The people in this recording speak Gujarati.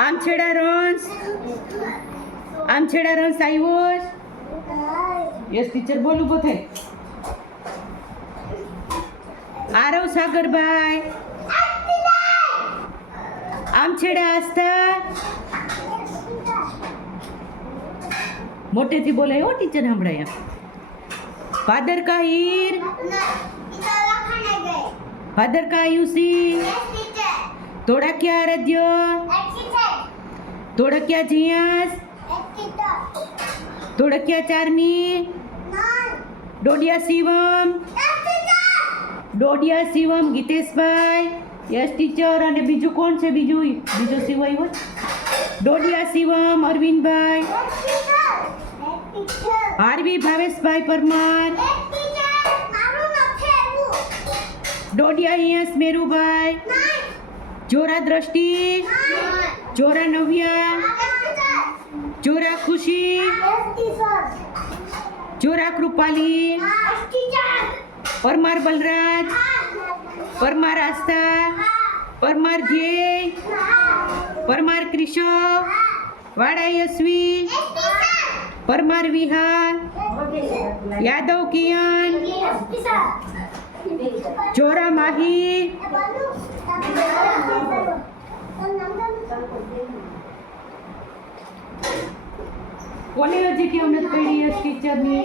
આમ છેડા રંસ આવ્યો. યસ ટીચર બોલ ઊભો થઈ. આરવ સાગરભાઈ. આમ છેડા આસ્થા. મોટેથી બોલાય હો ટીચર સાંભળાય. ભાદર કા હીર. ભાદર કા આયુષી. ધોળકિયા આરાધ્ય. ધોળકિયા જીયાસ. ધોળકિયા ચારમી. ડોડિયા શિવમ. ડોડિયા શિવમ ગીતેશભાઈ. Yes teacher. અને બીજું કોણ છે? બીજો શિવાય હોય. ડોડિયા શિવમ અરવિંદભાઈ. આરવી ભાવેશભાઈ પરમાર. ડોડિયા યસ મેરુભાઈ. જોરા દ્રષ્ટિ. જોરા નવ્યા. જોરા ખુશી. જોરા કૃપાલી. પરમાર બલરાજ. પરમાર આસ્થા. પરમાર ધ્યેય. પરમાર ક્રિશવ. વાડા યશવી. પરમાર વિહાર. યાદવ કિયન. જોરા માહી. કોને હજી કેમ નથી પડી ટીચરની?